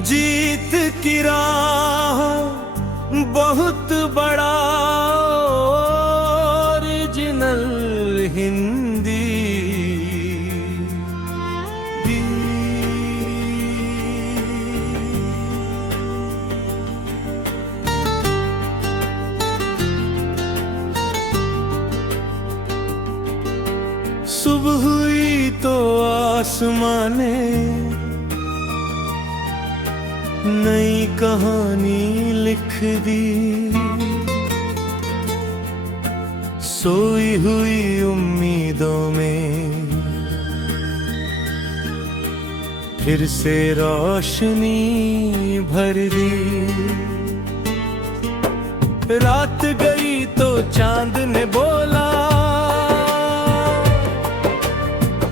जीत की राह बहुत बड़ा ओरिजिनल हिंदी सुबह हुई तो आसमाने नई कहानी लिख दी। सोई हुई उम्मीदों में फिर से रोशनी भर दी। रात गई तो चांद ने बोला,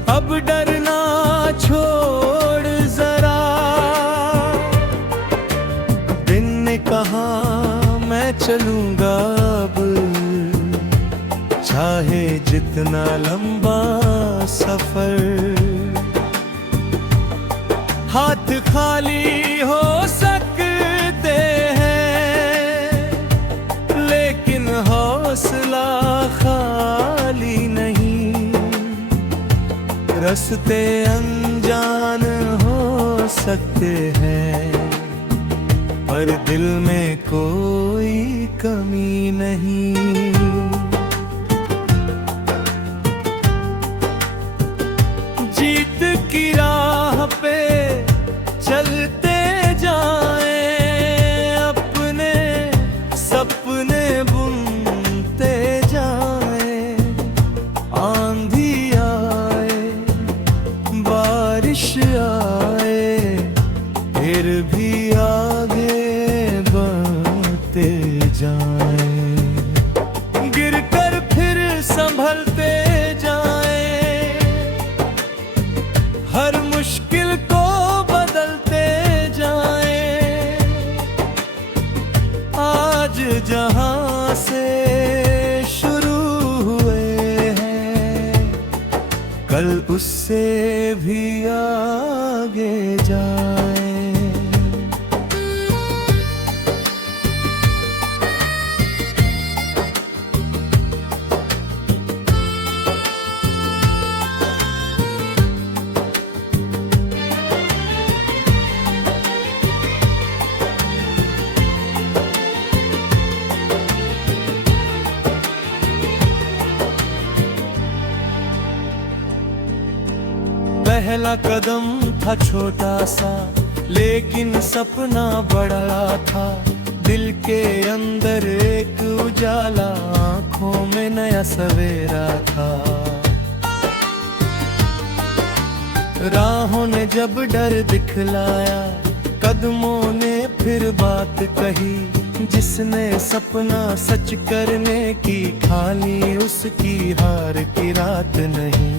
अब डरना छोड़ जरा। दिन ने कहा मैं चलूंगा अब, चाहे जितना लंबा सफर। हाथ खाली हो सकते हैं लेकिन हौसला खाली नहीं। रास्ते अनजान हो सकते हैं पर दिल में कोई कमी नहीं। जीत की राह पे चलते जाएं, अपने सपने बुनते जाएं। आंधी आए बारिश आए फिर भी आगे बढ़ते जाएं। गिरकर फिर संभलते जाएं, हर मुश्किल को बदलते जाएं। आज जहां से शुरू हुए हैं कल उससे भी आगे जाएं। पहला कदम था छोटा सा लेकिन सपना बड़ा था। दिल के अंदर एक उजाला, आंखों में नया सवेरा था। राहों ने जब डर दिखलाया, कदमों ने फिर बात कही। जिसने सपना सच करने की खाली उसकी हार की रात नहीं।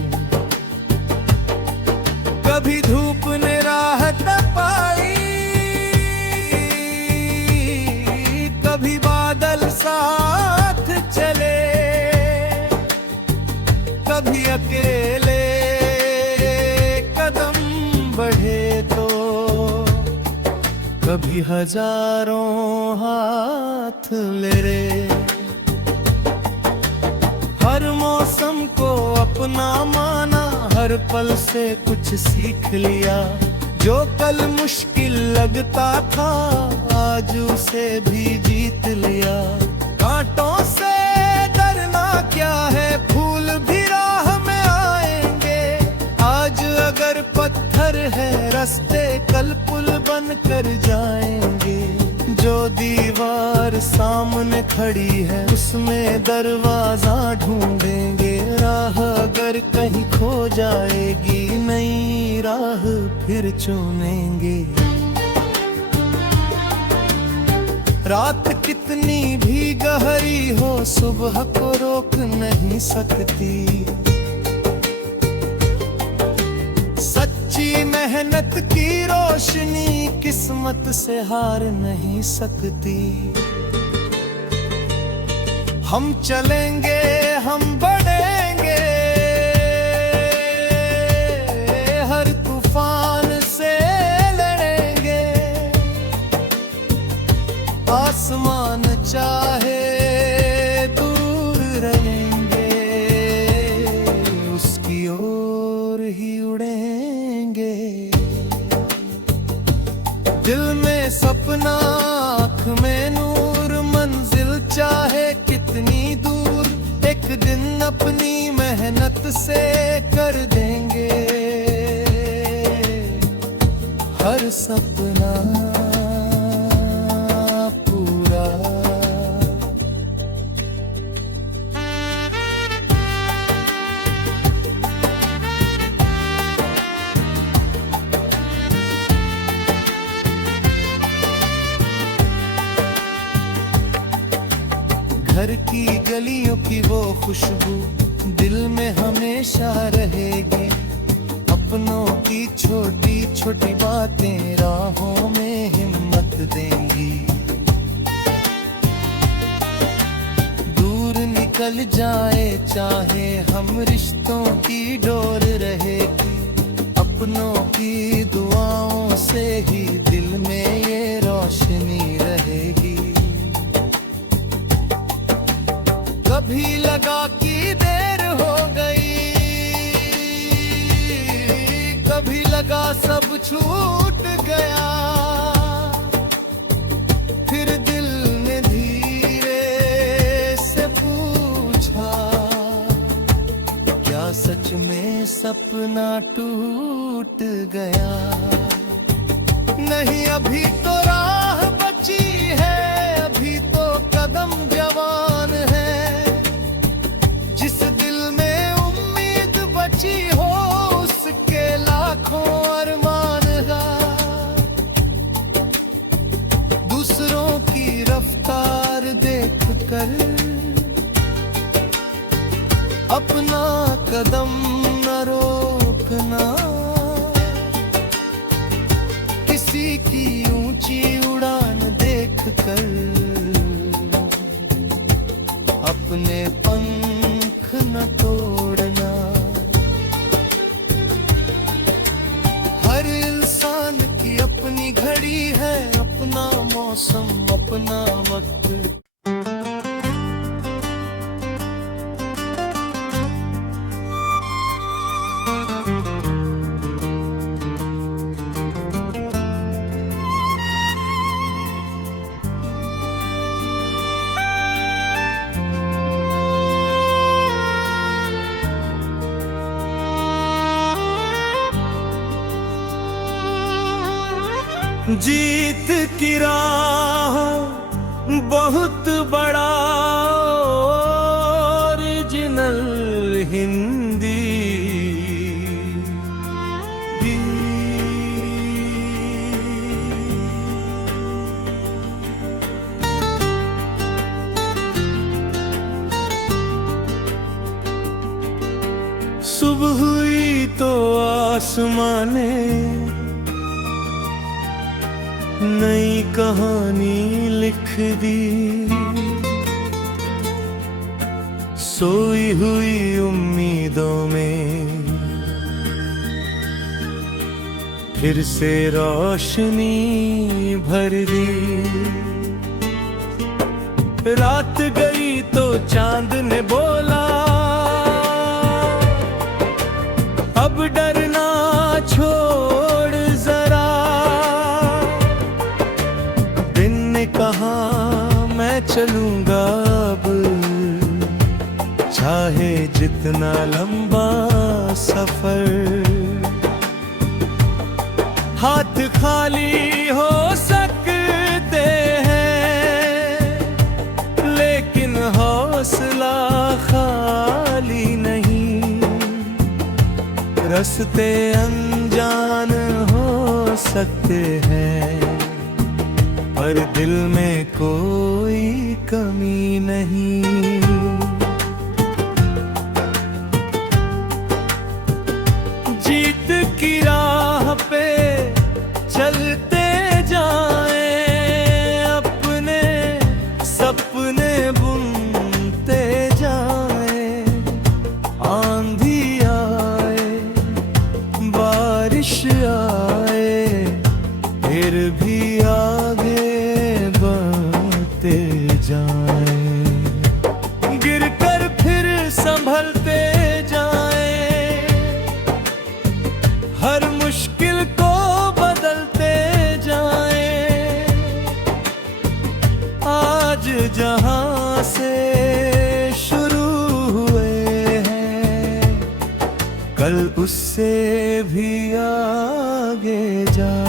कभी धूप ने राह तपाई, कभी बादल साथ चले। कभी अकेले कदम बढ़े तो कभी हजारों हाथ ले। हर मौसम को अपना माना, हर पल से कुछ सीख लिया। जो कल मुश्किल लगता था आज उसे भी जीत लिया। कांटों से डरना क्या है, फूल भी राह में आएंगे। आज अगर पत्थर है रास्ते कल पुल बन कर जाएंगे। जो दीवार सामने खड़ी है उसमें दरवाजा ढूंढेंगे। राह अगर कहीं खो जाएगी नई राह फिर चुनेंगे। रात कितनी भी गहरी हो सुबह को रोक नहीं सकती। सच्ची मेहनत की रोशनी किस्मत से हार नहीं सकती। हम चलेंगे हम बढ़ेंगे, हर तूफान से लड़ेंगे। आसमान चाहे दूर रहेंगे, उसकी ओर ही उड़ेंगे। दिल में सपना, आँख में नूर, मंजिल चाहे कितनी दूर, एक दिन अपनी मेहनत से कर देंगे हर सपना पूरा। घर की गलियों की वो खुशबू दिल में हमेशा रहेगी। अपनों की छोटी छोटी बातें राहों में हिम्मत देंगी। दूर निकल जाए चाहे हम, रिश्तों की डोर रहेगी। अपनों की दुआओं से ही दिल में ये रोशनी रहेगी। कभी लगा कि देर हो गई, कभी लगा सब छूट गया, फिर दिल ने धीरे से पूछा, क्या सच में सपना टूट गया? नहीं, अभी तो राह बची है, अभी तो कदम जवान है। जिस दिल में उम्मीद बची हो, उसके लाखों अरमान है। दूसरों की रफ्तार देख कर अपना कदम न रोकना। किसी की ऊंची उड़ान देख कर अपने पंख न तोड़ना। हर इंसान की अपनी घड़ी है, अपना मौसम, अपना वक्त। जीत की राह बहुत बड़ा ओरिजिनल हिंदी। सुबह हुई तो आसमाने नई कहानी लिख दी। सोई हुई उम्मीदों में फिर से रोशनी भर दी। रात गई तो चांद ने बोला, अब डरना छोड़ जरा। दिन ने कहा मैं चलूंगा अब, चाहे जितना लंबा सफर। हाथ खाली हो सकते हैं, लेकिन हौसला खाली नहीं। रास्ते अनजान हो सकते हैं, पर दिल में कोई कमी नहीं। जीत की राह पे चलते जाएं, अपने सपने बुनते जाएं। आंधी आए बारिश आए, फिर भी आगे बढ़ते जाएं, गिरकर फिर संभलते जाएं, हर मुश्किल को बदलते जाएं। आज जहां से शुरू हुए हैं, कल उससे भी आगे जाएं।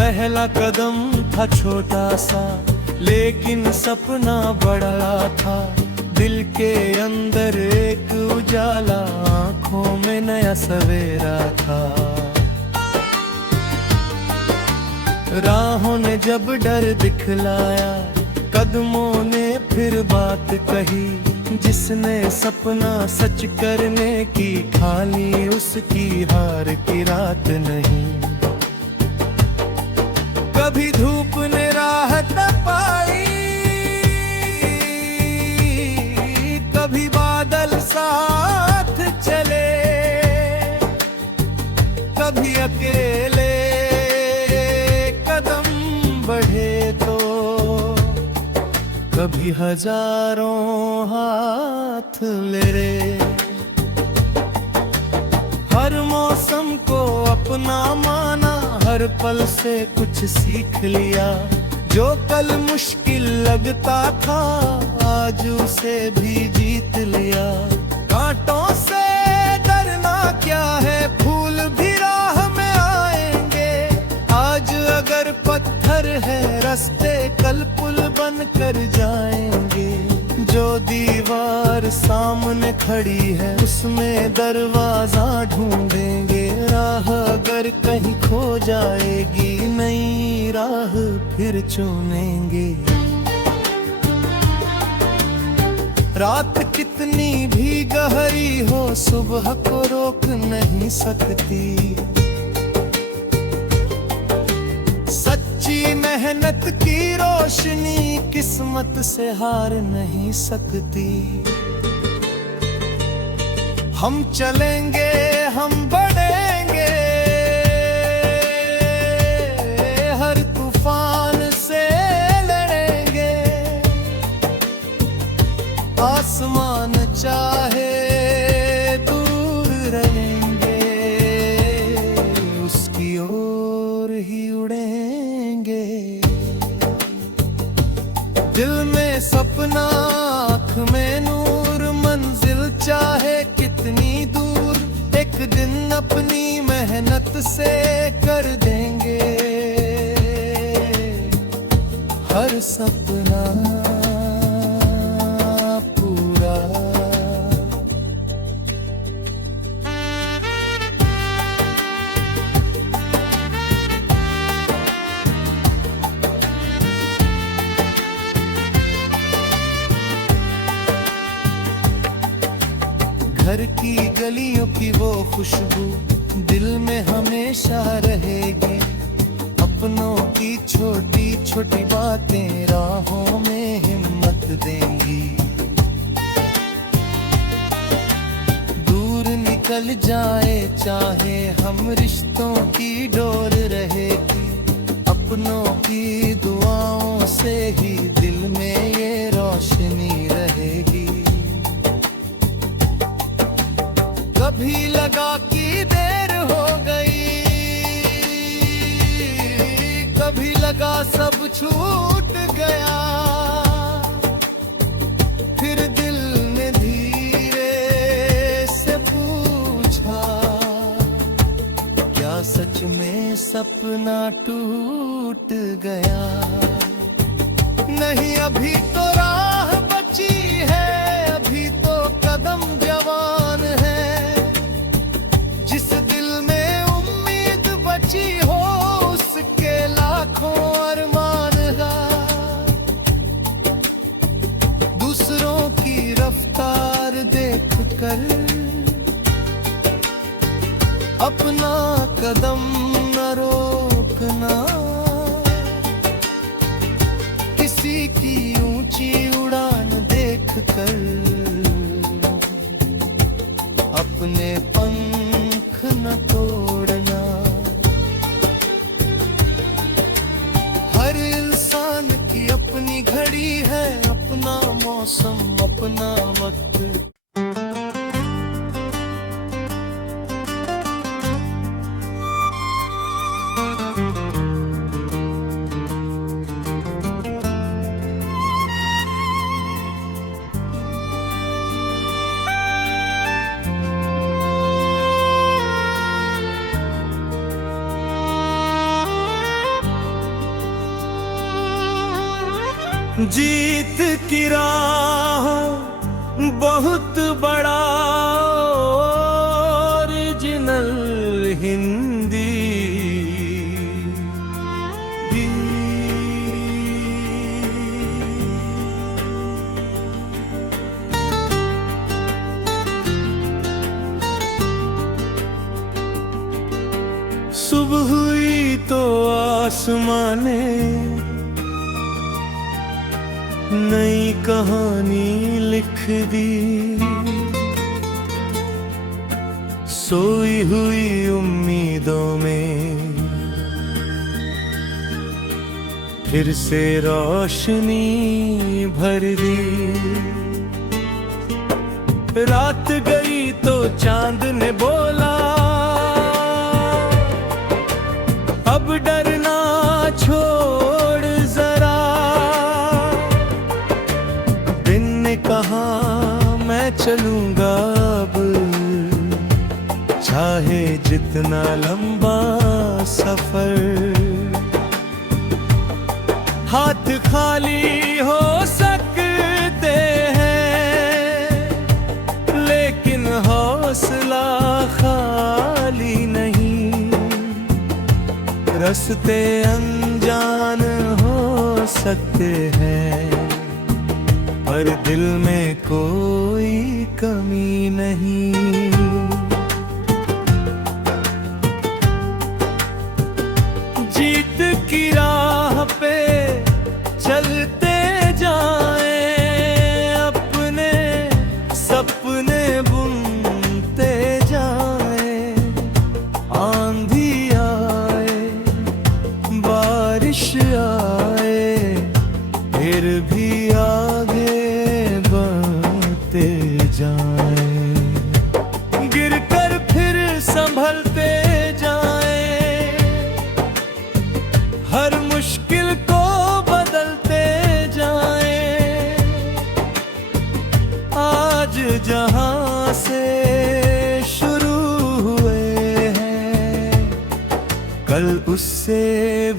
पहला कदम था छोटा सा, लेकिन सपना बड़ा था। दिल के अंदर एक उजाला, आंखों में नया सवेरा था। राहों ने जब डर दिखलाया, कदमों ने फिर बात कही। जिसने सपना सच करने की खाली, उसकी हार की रात नहीं। कभी धूप ने राहत पाई, कभी बादल साथ चले, कभी अकेले कदम बढ़े तो, कभी हजारों हाथ मेरे। हर मौसम को अपना माना, हर पल से कुछ सीख लिया। जो कल मुश्किल लगता था, आज उसे भी जीत लिया। कांटों से डरना क्या है, फूल भी राह में आएंगे। आज अगर पत्थर है रास्ते, कल पुल बन कर जाएंगे। जो दीवार सामने खड़ी है, उसमें दरवाजा ढूंढेंगे। राह अगर कहीं खो जाएगी, नई राह फिर चुनेंगे। रात कितनी भी गहरी हो, सुबह को रोक नहीं सकती। सच्ची मेहनत की रोशनी किस्मत से हार नहीं सकती। हम चलेंगे, हम बढ़ेंगे, हर तूफान से लड़ेंगे। आसमान चाहे दूर रहेंगे, उसकी ओर ही उड़ेंगे। दिल में सपना, आँख में नूर, मंजिल चाहे कितनी दूर, एक दिन अपनी मेहनत से कर देंगे हर सपना पूरा। घर की गलियों की वो खुशबू दिल में हमेशा रहेगी। अपनों की छोटी छोटी बातें राहों में हिम्मत देंगी। दूर निकल जाए चाहे हम, रिश्तों की डोर रहेगी। अपनों की दुआओं से ही दिल में ये रोशनी रहेगी। कभी लगा कि देर हो गई, कभी लगा सब छूट गया। फिर दिल ने धीरे से पूछा, क्या सच में सपना टूट गया? नहीं, अभी तो राह बची है, अभी तो कदम जवान है। जिस दिल में उम्मीद बची हो, उसके लाखों अरमान है। दूसरों की रफ्तार देख कर अपना कदम न रोकना। किसी की ऊंची उड़ान देख कर अपने पंख न तोड़ना। हर इंसान की अपनी घड़ी है, अपना मौसम, अपना वक्त। जीत की राह बहुत बड़ा ओरिजिनल हिंदी। सुबह हुई तो आसमाने नई कहानी लिख दी। सोई हुई उम्मीदों में फिर से रोशनी भर दी। रात गई तो चांद ने बोला, अब डरना छोड़ जरा। दिन ने कहा मैं चलूंगा अब, चाहे जितना लंबा सफर। हाथ खाली हो सकते हैं लेकिन हौसला खाली नहीं। रास्ते अनजान हो सकते हैं पर दिल में कोई कमी नहीं। जीत की राह पे चलते जाएं, अपने सपने बुनते जाएं। आंधी आए बारिश आए फिर भी आगे बढ़ते जाएं। गिरकर फिर संभलते जाएं, हर मुश्किल को बदलते जाएं। आज जहां से शुरू हुए हैं कल उससे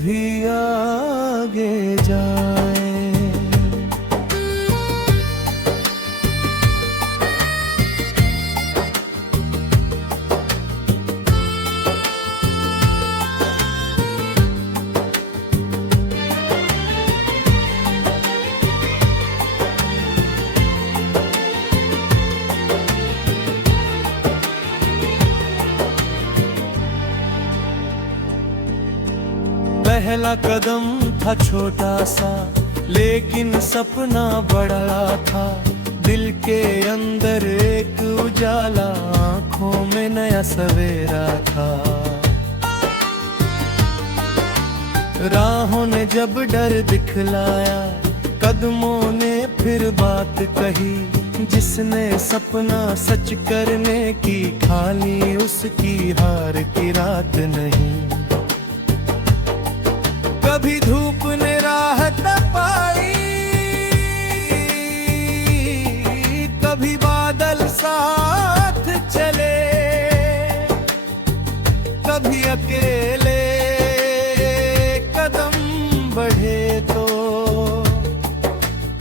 भी आगे जाएं। पहला कदम था छोटा सा लेकिन सपना बड़ा था। दिल के अंदर एक उजाला, आंखों में नया सवेरा था। राहों ने जब डर दिखलाया, कदमों ने फिर बात कही। जिसने सपना सच करने की खाली उसकी हार की रात नहीं। कभी धूप ने राह तपाई, कभी बादल साथ चले। कभी अकेले कदम बढ़े तो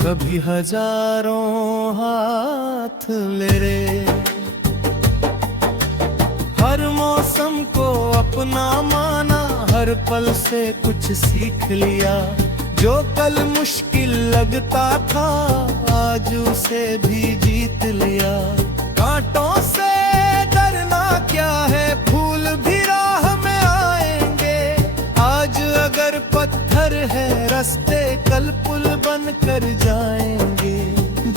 कभी हजारों हाथ मेरे। हर मौसम को अपना माना, हर पल से कुछ सीख लिया। जो कल मुश्किल लगता था आज उसे भी जीत लिया। कांटों रास्ते कल पुल बन कर जाएंगे।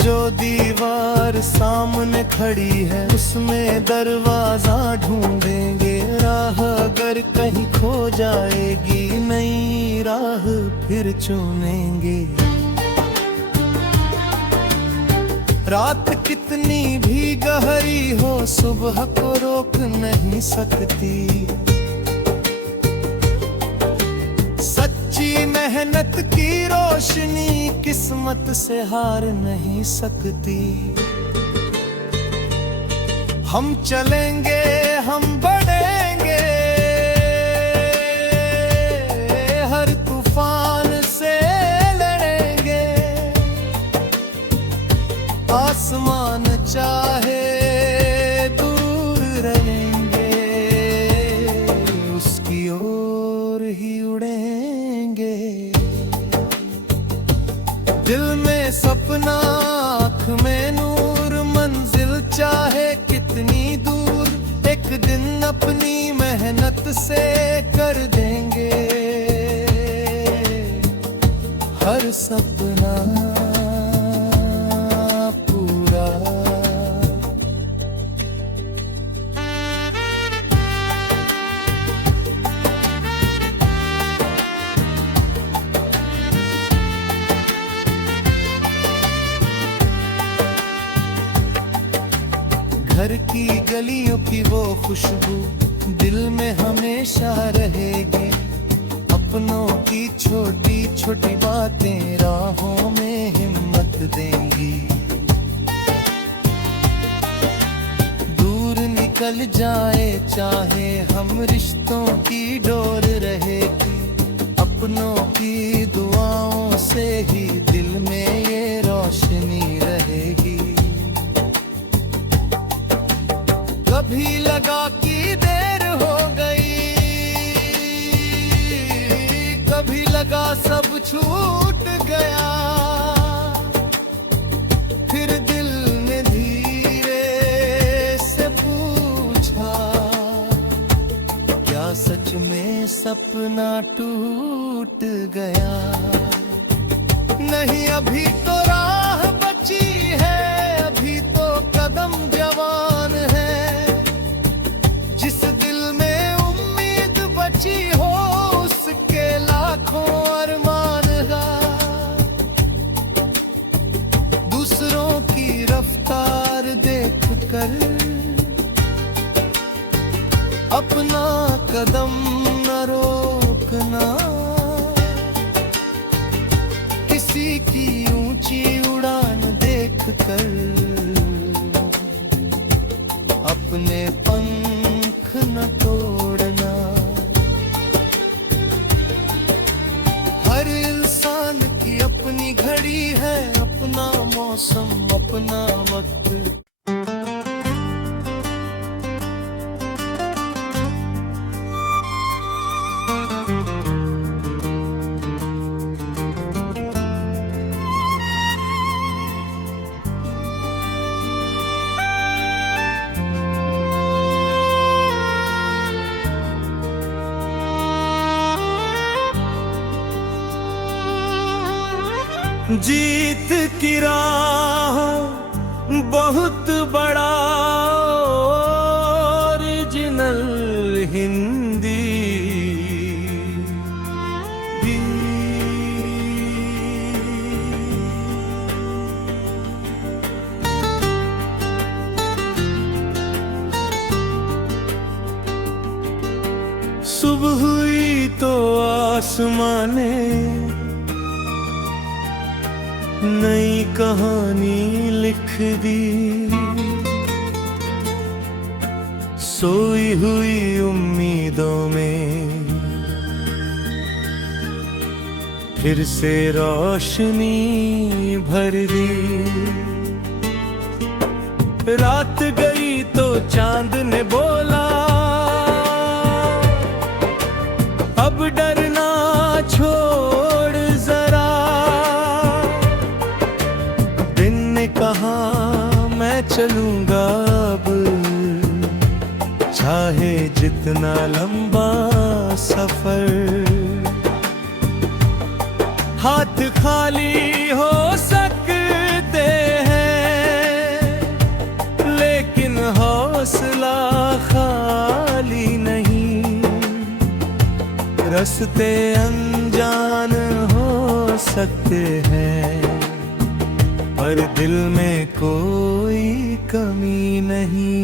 जो दीवार सामने खड़ी है उसमें दरवाजा ढूंढेंगे। राह अगर कहीं खो जाएगी नई राह फिर चुनेंगे। रात कितनी भी गहरी हो सुबह को रोक नहीं सकती। सच्ची मेहनत की रोशनी किस्मत से हार नहीं सकती। हम चलेंगे हम बढ़ेंगे हर तूफान से लड़ेंगे। आसमान चाहे दूर रहेंगे उसकी ओर ही उड़ेंगे। दिल में सपना आँख में नूर मंजिल चाहे कितनी दूर एक दिन अपनी मेहनत से कर देंगे हर सपना पूरा। घर की गलियों की वो खुशबू दिल में हमेशा रहेगी। अपनों की छोटी छोटी बातें राहों में हिम्मत देंगी। दूर निकल जाए चाहे हम रिश्तों की डोर रहेगी। अपनों की दुआओं से ही दिल में ये रोशनी रहेगी। कभी लगा कि देर हो गई कभी लगा सब छूट गया। फिर दिल ने धीरे से पूछा क्या सच में सपना टूट गया। नहीं अभी तो राह बची है अभी तो कदम जवान है। जिस दिल में उम्मीद बची हो उसके लाखों अरमान है। दूसरों की रफ्तार देख कर अपना कदम न रोकना। किसी की ऊंची उड़ान देख कर अपने पंख न तोड़ना। हर इंसान की अपनी घड़ी है अपना मौसम अपना वक्त। जीत की राह बहुत बड़ा ओरिजिनल हिंदी भी। सुबह हुई तो आसमाने नई कहानी लिख दी। सोई हुई उम्मीदों में फिर से रोशनी भर दी। रात गई तो चांद ने बोला अब डरना छोड़ जरा। दिन ने कहा मैं चलूंगा अब चाहे जितना लंबा सफर। खाली हो सकते हैं, लेकिन हौसला खाली नहीं। रास्ते अनजान हो सकते हैं, पर दिल में कोई कमी नहीं।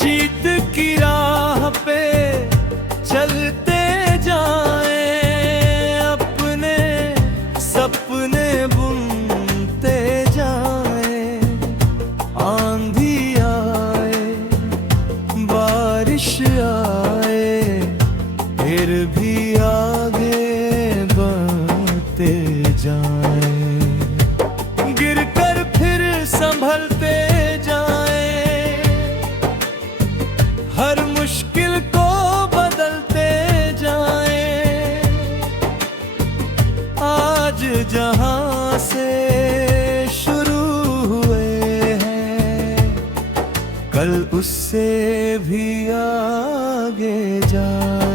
जीत की राह पे चलते जाएं, अपने सपने बुनते जाएं। आंधी आए, बारिश आए, फिर भी आगे बढ़ते जाएं। गिरकर फिर संभलते जाएं, हर मुश्किल को बदलते जाएं। आज जहां से शुरू हुए हैं, कल उससे भी आगे जाएं।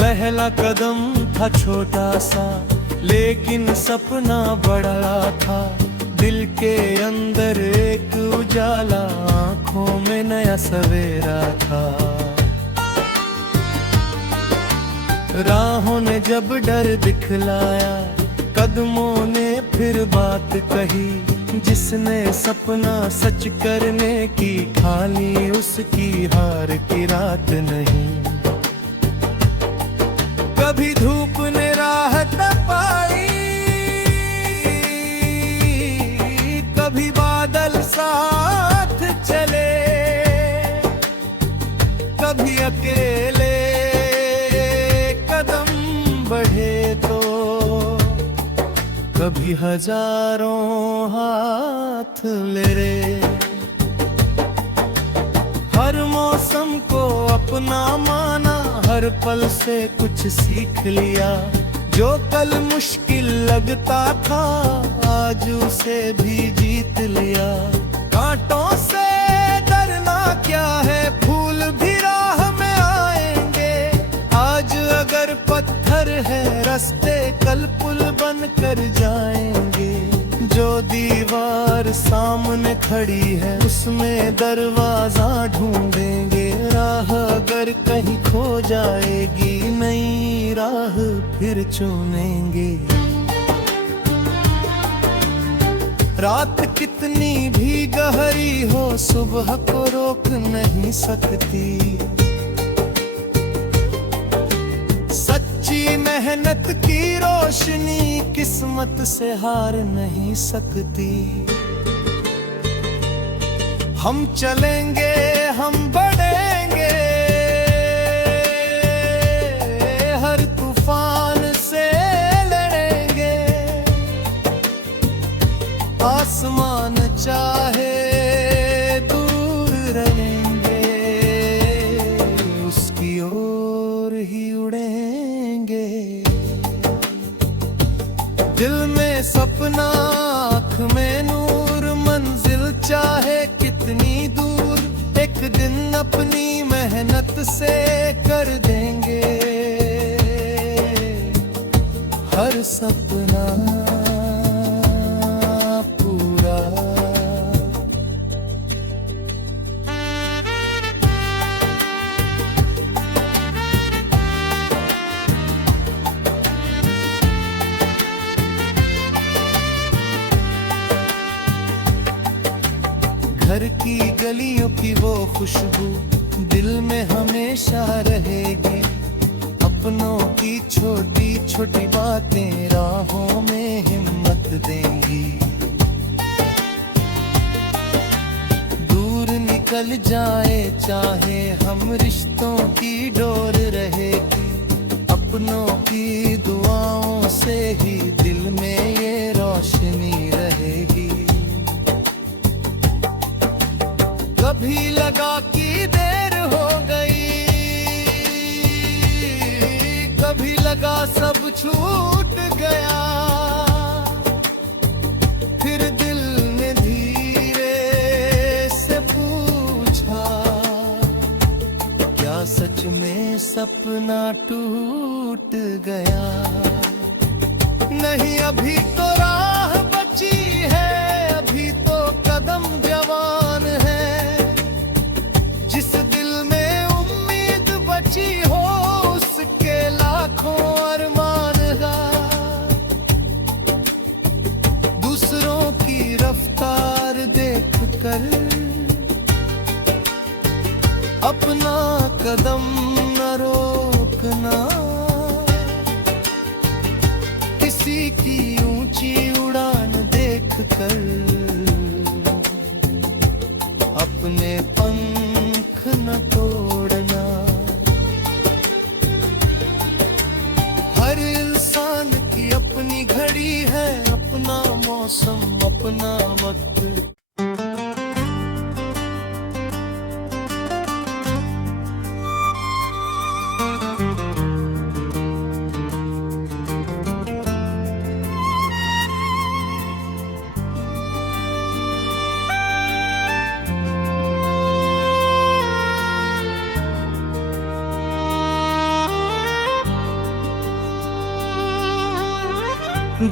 पहला कदम था छोटा सा, लेकिन सपना बड़ा था। दिल के अंदर एक उजाला, आंखों में नया सवेरा था। राहों ने जब डर दिखलाया, कदमों ने फिर बात कही। जिसने सपना सच करने की ठानी, उसकी हार की रात नहीं। कभी धूप ने राहत न पाई, कभी बादल साथ चले, कभी अकेले कदम बढ़े तो, कभी हजारों हाथ ले। हर मौसम को अपना माना, हर पल से कुछ सीख लिया। जो कल मुश्किल लगता था, आज उसे भी जीत लिया। कांटों से डरना क्या है, फूल भी राह में आएंगे। आज अगर पत्थर है रास्ते, कल पुल बन कर जाएंगे। जो दीवार सामने खड़ी है, उसमें दरवाजा ढूंढेंगे। राह अगर कहीं खो जाएगी, नई राह फिर चुनेंगे। रात कितनी भी गहरी हो, सुबह को रोक नहीं सकती। सच्ची मेहनत की रोशनी किस्मत से हार नहीं सकती। हम चलेंगे, हम बढ़ेंगे, हर तूफान से लड़ेंगे। आसमान चाहे दूर रहेंगे, उसकी ओर ही उड़ेंगे। दिल में सपना, आँख में नूर, मंजिल चाहे कितनी दूर, एक दिन अपनी मेहनत से कर देंगे हर सपना पूरा। घर की गलियों की वो खुशबू दिल में हमेशा रहेगी। अपनों की छोटी छोटी बातें राहों में हिम्मत देंगी। दूर निकल जाए चाहे हम, रिश्तों की डोर रहेगी। अपनों की दुआओं से ही दिल में ये रोशनी रहेगी। कभी लगा कि देर हो गई, कभी लगा सब छूट गया, फिर दिल ने धीरे से पूछा, क्या सच में सपना टूट गया? नहीं, अभी तो राह बची है, अभी तो कदम जवान है। जिस दिल में उम्मीद बची हो, उसके लाखों अरमान है। दूसरों की रफ्तार देखकर अपना कदम न रोकना, किसी की ऊंची उड़ान देखकर अपने पंख न तोड़ना। हर इंसान की अपनी घड़ी है, अपना मौसम, अपना वक्त।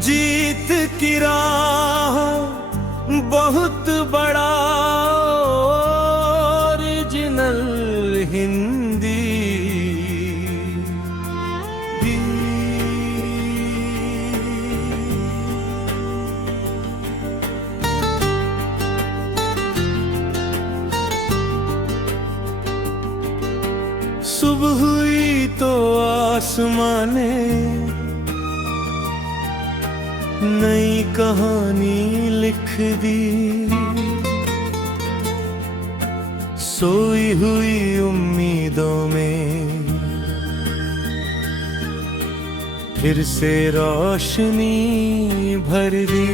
जीत की राह बहुत बड़ा ओरिजिनल हिंदी भी। सुबह हुई तो आसमाने नई कहानी लिख दी। सोई हुई उम्मीदों में फिर से रोशनी भर दी।